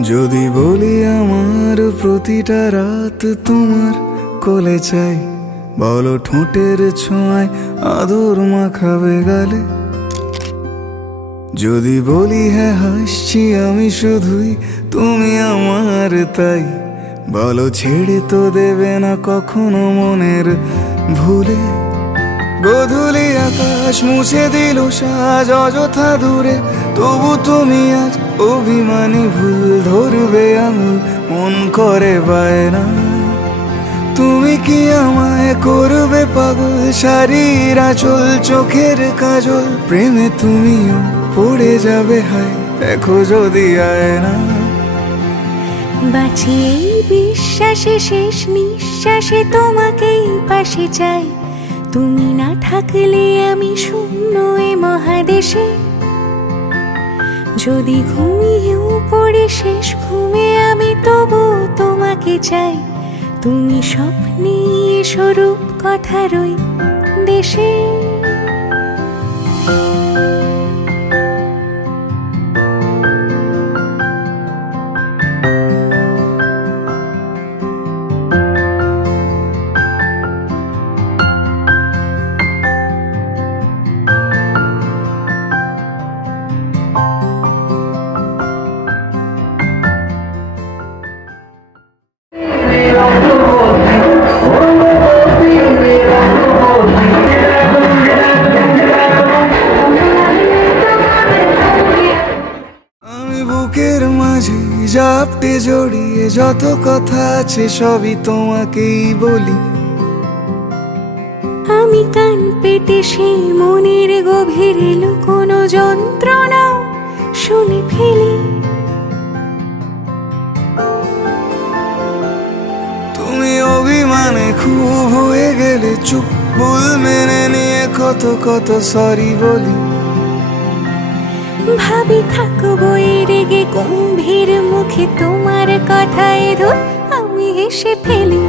যদি বলি আমার প্রতিটা রাত তোমার কোলে চাই, বলো ঠোঁটের ছোঁয়ায় আদর মাখাবে গালে। যদি বলি হ্যাঁ হাসছি আমি শুধুই, তুমি আমার তাই, বলো ছেড়ে তো দেবে না কখনো মনের ভুলে। গোধূলি আকাশ মুছে দিল সাজ অযথা দূরে, তবু তুমি আজ অভিমানী ভুল ধরবে আঙুল, মন করে বায়না। তুমি কি আমায় করবে পাগল, শাড়ির আঁচল চোখের কাজল, প্রেমে তুমিও পড়ে যাবে হায় দেখো যদি আয়না। বাঁচি এই বিশ্বাসে শেষ নিঃশ্বাসে তোমাকেই পাশে চাই, তুমি না থাকলে আমি শূন্য এ মহাদেশে। যদি ঘুমিয়েও পড়ে শেষ ঘুমে আমি তবু তোমাকে চাই, তুমি স্বপ্নে স্বরূপ কথার ওই দেশে। বুকের মাঝে জাপটে জড়িয়ে যত কথা আছে সবই তোমাকেই বলি। আমি কান পেতে সেই মনের গভীরে লুকোনো যন্ত্রণা শুনে ফেলি। তুমি অভিমানে খুব হয়ে গেলে চুপ, ভুল মেনে নিয়ে কত কত সরি বলি। ভাবি থাকবো রেগে গম্ভীর মুখে তোমার কথায় ধর আমি হেসে ফেলি।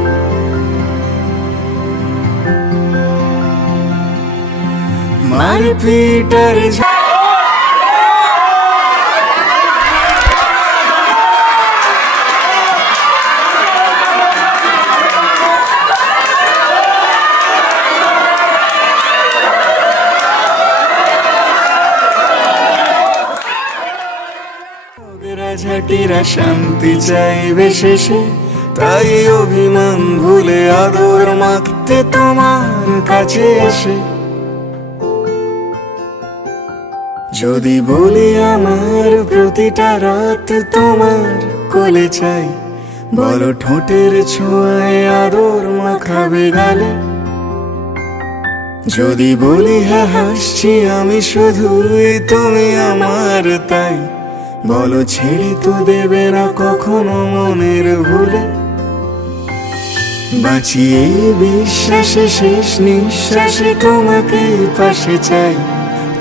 মারপিটার ঝাঁটিরা শান্তি চাইবে শেষে, তাই অভিমান ভুলে আদর মাখতে তোমার কাছে এসে। যদি বলি আমার প্রতিটা রাত তোমার কোলে চাই, বলো ঠোঁটের ছোঁয়ায় আদর মাখাবে গালে। যদি বলি হ্যাঁ হাসছি আমি শুধুই, তুমি আমার তাই, বলো ছেড়ে তো দেবে না কখনো মনের ভুলে। বাঁচি এই বিশ্বাসে শেষ নিঃশ্বাসে তোমাকেই পাশে চাই,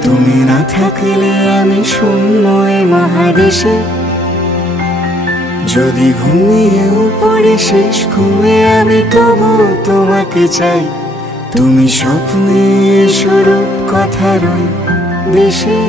তুমি না থাকলে আমি শূন্য এ মহাদেশে। যদি ঘুমিয়েও পড়ে শেষ ঘুমে আমি তবু তোমাকে চাই, তুমি স্বপ্নে স্বরূপ কথার ওই দেশে।